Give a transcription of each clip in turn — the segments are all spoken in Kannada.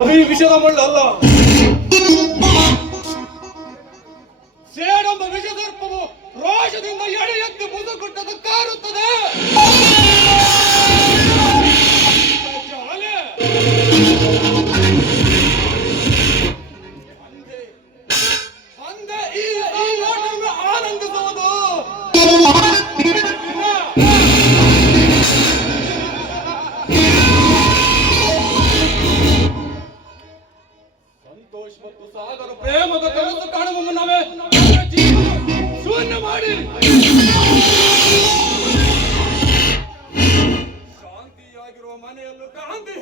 ಅದು ವಿಷದ ಮಳ್ಳಲ್ಲ ಸೇಡೊಂಬ ವಿಷದರ್ಪವು ರೋಷದಿಂದ ಎಡೆ ಎದ್ದು ಮುದುಗುಟ್ಟದ ಸಾಗರ ಪ್ರೇಮದ ಕನಸು ಕಾಣುವ ನನ್ನ ಶೂನ್ಯ ಮಾಡಿ ಶಾಂತಿಯಾಗಿರುವ ಮನೆಯಲ್ಲೂ ಕಾಂತಿ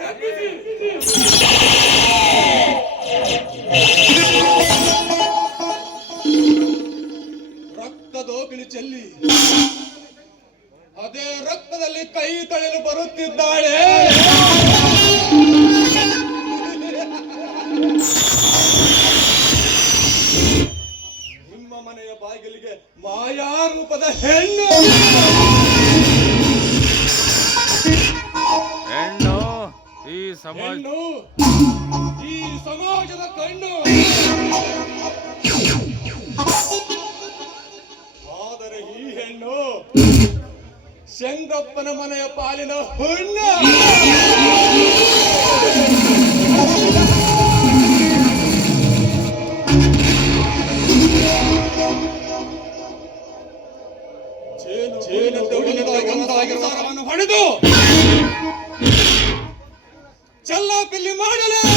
ರಕ್ತದೋಗಿಳಿ ಚೆಲ್ಲಿ. ಅದೇ ರಕ್ತದಲ್ಲಿ ಕೈ ತಳೆಯಲು ಬರುತ್ತಿದ್ದಾಳೆ. ಮನೆಯ ಬಾಗಿಲಿಗೆ ಮಾಯಾರೂಪದ ಹೆಣ್ಣು. ಹೆಣ್ಣು ಈ ಸಮಾಜ ಹೆಣ್ಣು ಈ ಸಮಾಜದ ಕಣ್ಣು. ಆದರೆ ಈ ಹೆಣ್ಣು ಶಂಗಪ್ಪನ ಮನೆಯ ಪಾಲಿನ ಹುಣ್ಣು. ಹೊಡೆದು ಚೆಲ್ಲಾಪಿಲ್ಲಿ ಮಾಡಲೇ